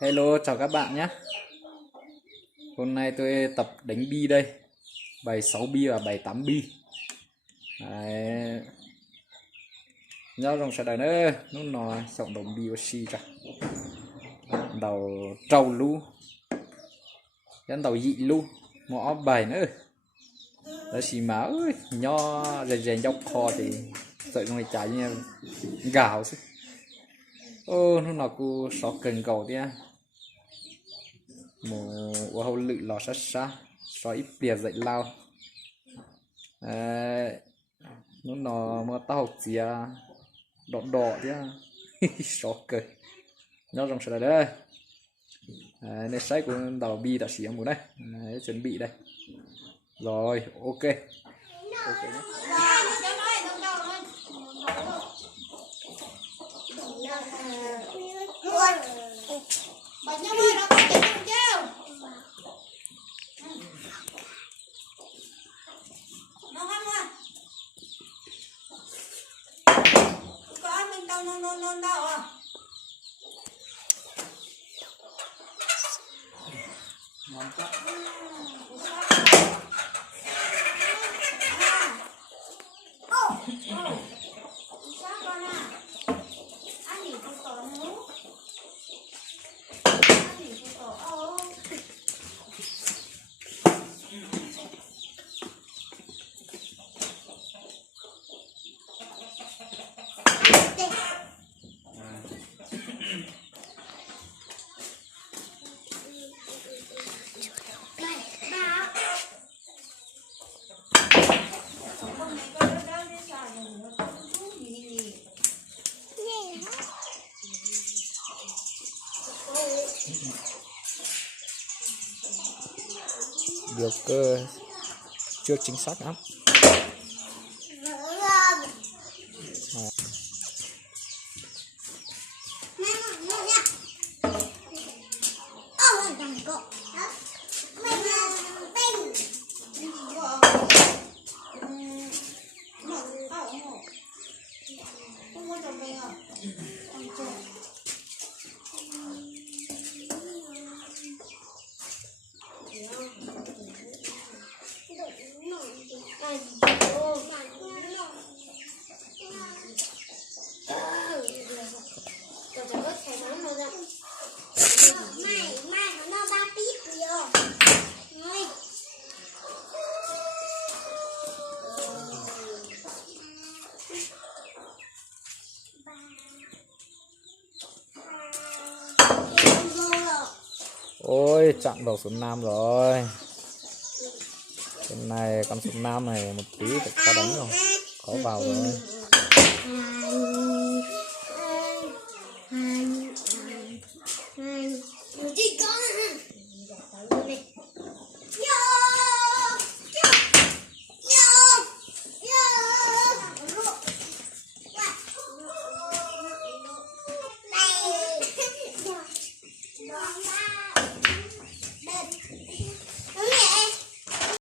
Hello, chào các bạn nhé. Hôm nay tôi tập đánh bi đây. Bài 6 bi và bài 8 bi. Đấy. Nhớ rồng sẽ đời nữa. Nó nói giọng đồng bi và si ra. Đầu trâu lu. Đến đầu dị lu. Mỏ bài nữa. Đó xì má ơi. Nhó rèn rèn dọc kho thì sợi trong này trái như gạo chứ. Ô, nó nào cô xó cần cầu đi á. Một hậu lự lò sát xa xó ít bìa dậy lao. Nó mà tao học gì à đỏ đỏ chứ xó cười nó rồng sẽ đây nên sách của đầu bi đã xỉa một đây. Đấy, chuẩn bị đây rồi, ok ok nhé. Non đâu à? Ngon quá. Được chưa chính xác lắm. Ôi chặn đầu số 5 rồi. Cái này con số 5 này một tí phải khó đánh rồi, khó vào rồi.